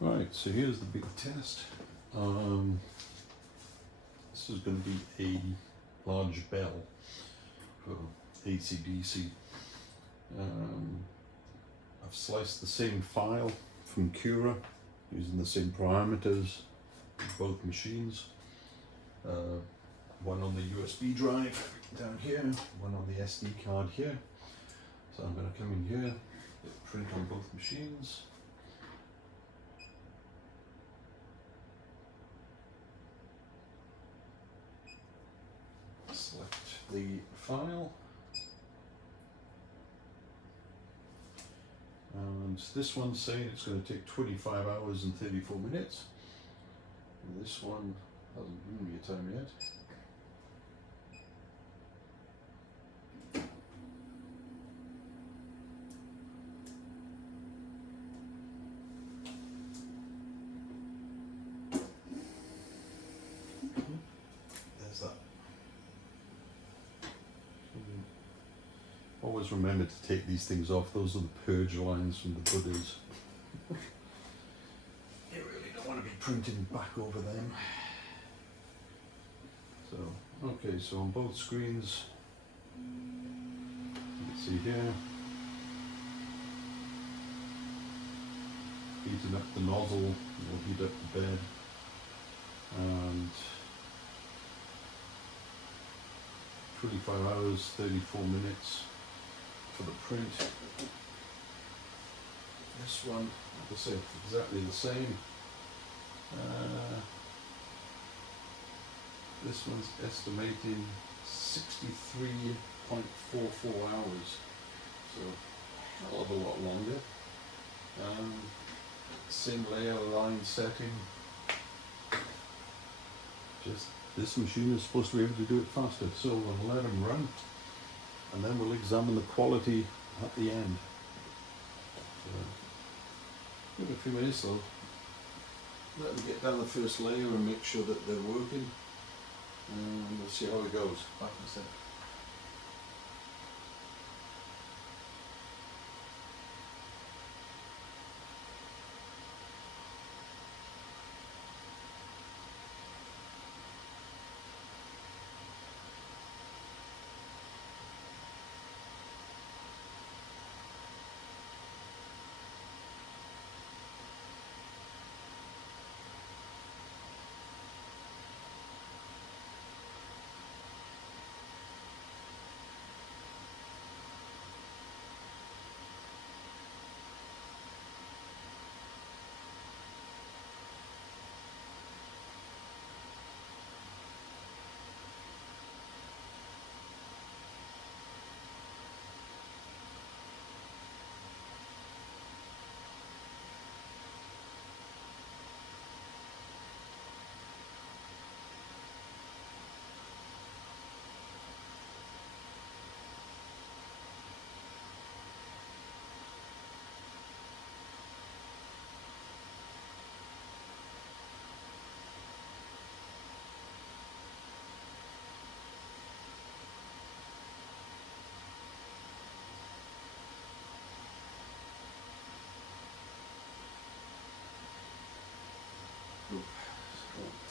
Right, so here's the big test. This is going to be a large bell for AC/DC. I've sliced the same file from Cura using the same parameters in both machines. One on the USB drive down here, one on the SD card here. So I'm going to come in here, hit print on both machines. Select the file. And this one's saying it's going to take 25 hours and 34 minutes. And this one hasn't given me a time yet. There's that. Always remember to take these things off. Those are the purge lines from the Buddhas. You really don't want to be printing back over them. So, okay, so on both screens, you can see here, heating up the nozzle, will heat up the bed, and 25 hours, 34 minutes for the print. This one, like I said, exactly the same. This one's estimating 63.44 hours, so a hell of a lot longer. Same layer line setting. Just this machine is supposed to be able to do it faster, so we'll let them run, and then we'll examine the quality at the end. So, give it a few minutes though. Let them get down the first layer and make sure that they're working, and we'll see how it goes. Back in a sec.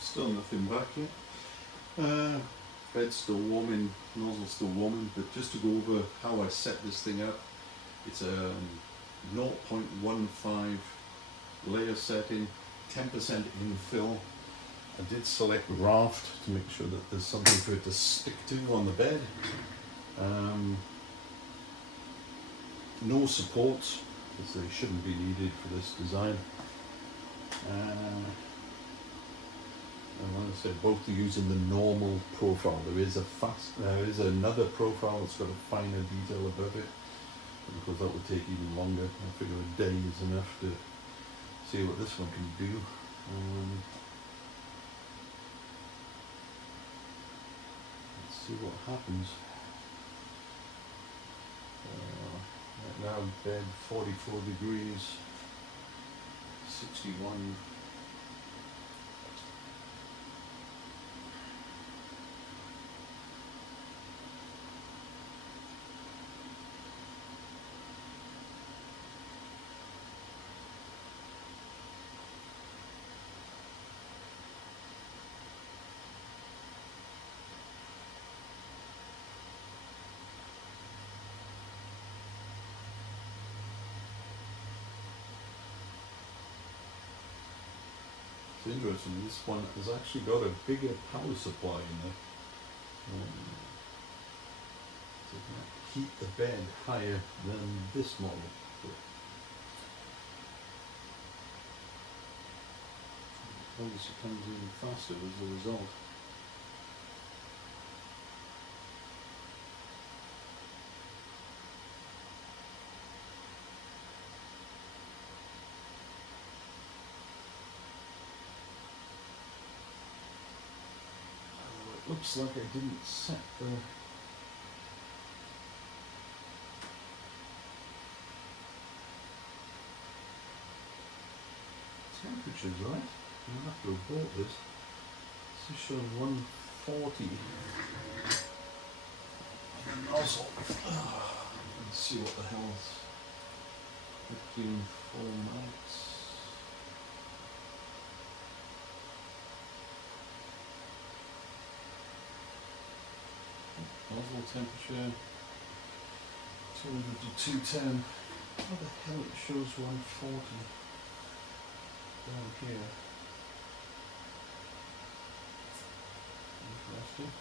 Still nothing back yet. Bed's still warming, nozzle's still warming, but just to go over how I set this thing up, it's a 0.15 layer setting, 10% infill. I did select raft to make sure that there's something for it to stick to on the bed. No supports, because they shouldn't be needed for this design. And like I said, both are using the normal profile. There is another profile that's got a finer detail above it, because that would take even longer. I figure a day is enough to see what this one can do. Let's see what happens. Right now, bed 44 degrees, 61. It's interesting, this one has actually got a bigger power supply in there. So it can heat the bed higher than this model. Obviously comes in faster as a result. It looks like I didn't set the temperatures right. I'll have to have bought this. This is showing 140. Nozzle. Let's see what the hell is. 15 4 max. Nozzle temperature 200 to 210. How the hell it shows 140 down here? Interesting.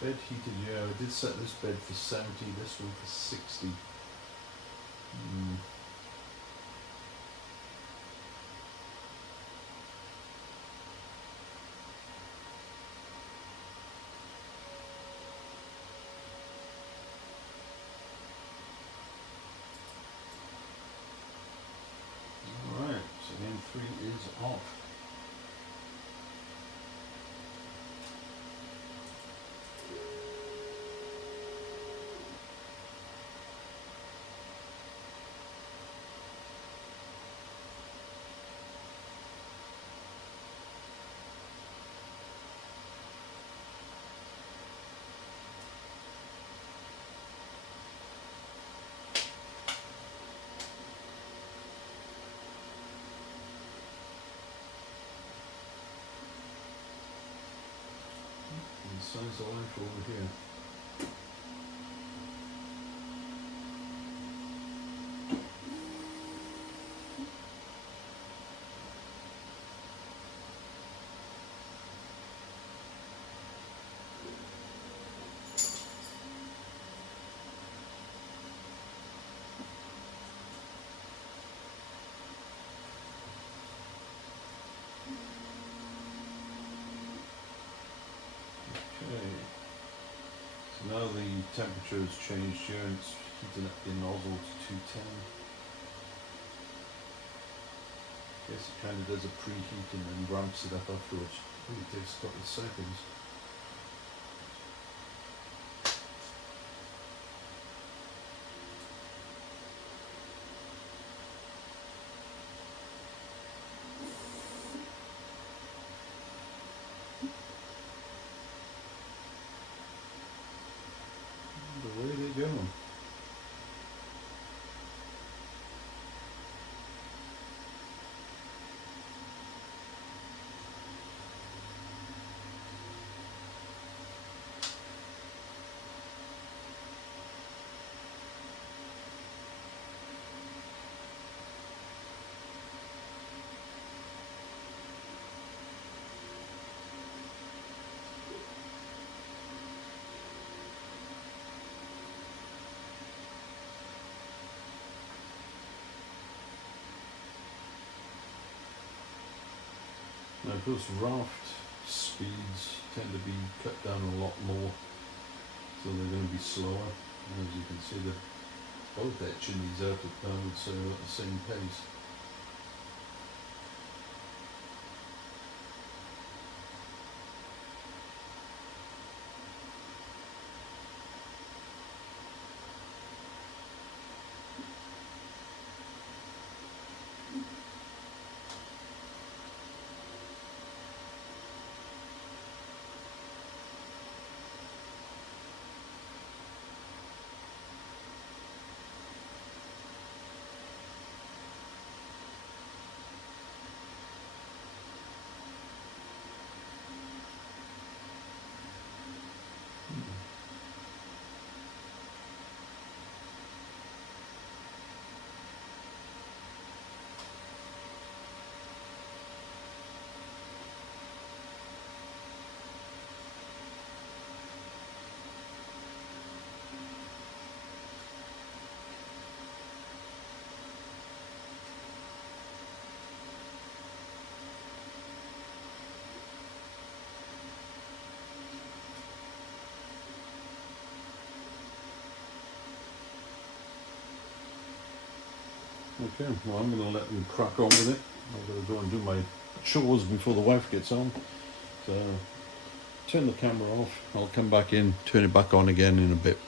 Bed heated, yeah, I did set this bed for 70, this one for 60. Alright, so N3 is off. Size the line for over here. Now the temperature has changed here and it's heating up the nozzle to 210. Guess it kind of does a preheat and then ramps it up afterwards. I think it takes a couple of seconds. The way they're going. Now those raft speeds tend to be cut down a lot more, so they're going to be slower. And as you can see, they're both etching these out at I would say at the same pace. Okay, well I'm going to let them crack on with it. I'm going to go and do my chores before the wife gets home. So turn the camera off, I'll come back in, turn it back on again in a bit.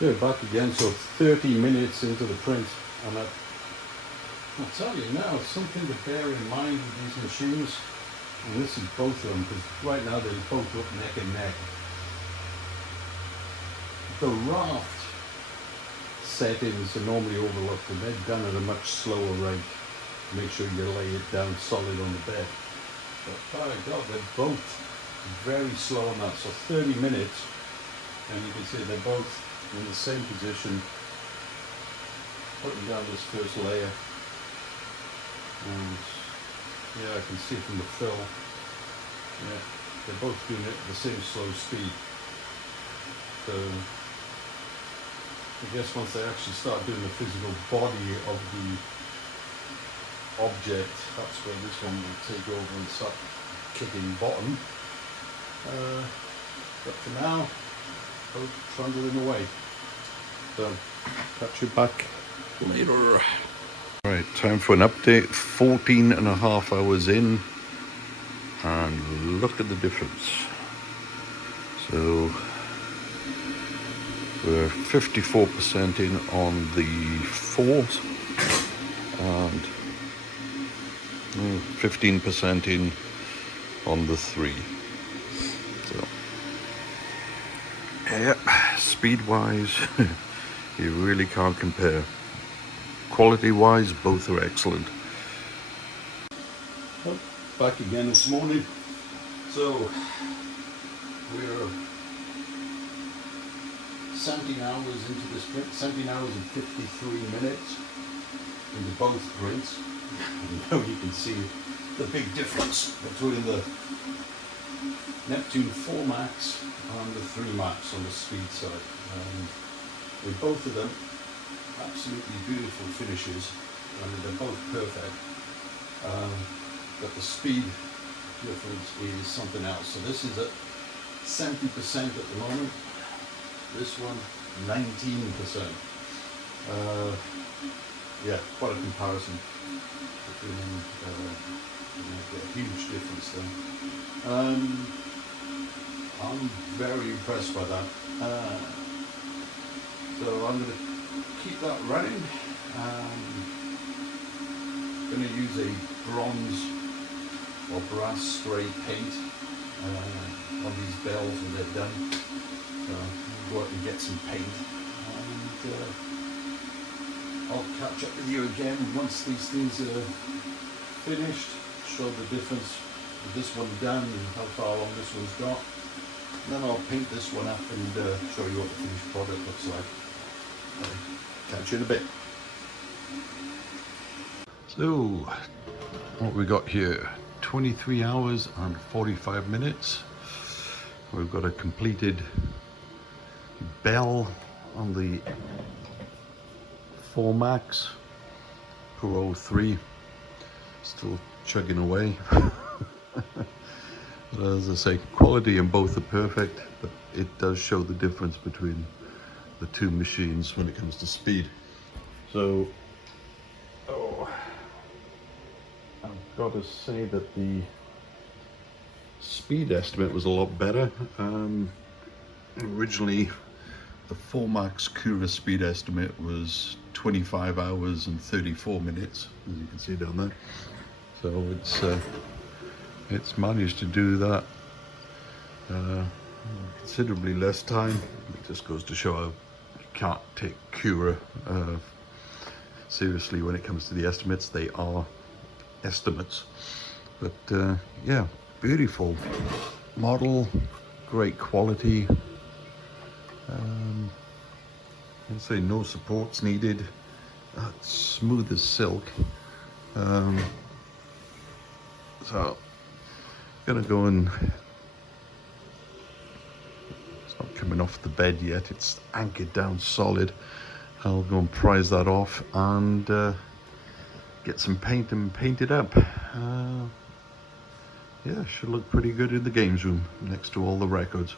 Yeah, back again, so 30 minutes into the print, and I'll tell you now, something to bear in mind with these machines, and this is both of them, because right now they're both up neck and neck. The raft settings are normally overlooked, and they're done at a much slower rate. Make sure you lay it down solid on the bed. But by God, they're both very slow on that. So 30 minutes, and you can see they're both in the same position, putting down this first layer. And yeah, I can see from the fill, yeah, they're both doing it at the same slow speed. So I guess once they actually start doing the physical body of the object, that's where this one will take over and start kicking bottom. But for now, both trundling away. So catch you back later. Right, time for an update. 14 and a half hours in, and look at the difference. So we're 54% in on the 4s and 15% in on the 3. So yeah, speed wise you really can't compare. Quality wise, both are excellent. Well, back again this morning. So we're 17 hours into this print, 17 hours and 53 minutes into both prints. And now you can see the big difference between the Neptune 4 Max and the 3 Max on the speed side. With both of them, absolutely beautiful finishes. I mean, they're both perfect. But the speed difference is something else. So this is at 70% at the moment. This one, 19%. Yeah, quite a comparison between them. A huge difference there. I'm very impressed by that. So I'm going to keep that running. I'm going to use a bronze or brass spray paint on these bells when they're done. So I'll go out and get some paint, and I'll catch up with you again once these things are finished, show the difference with this one done and how far along this one's got. And then I'll paint this one up and show you what the finished product looks like. Catch you in a bit. So, what we got here, 23 hours and 45 minutes. We've got a completed bell on the 4 Max Pro 03, still chugging away. But as I say, quality in both are perfect, but it does show the difference between the two machines when it comes to speed. So, I've got to say that the speed estimate was a lot better. Originally, the 4 Max Cura speed estimate was 25 hours and 34 minutes, as you can see down there. So it's managed to do that considerably less time. It just goes to show how you can't take Cura seriously when it comes to the estimates. They are estimates, but yeah, beautiful model, great quality. I'd say no supports needed. Smooth as silk. So gonna go and, it's not coming off the bed yet, it's anchored down solid. I'll go and prise that off and get some paint and paint it up. Yeah, should look pretty good in the games room next to all the records.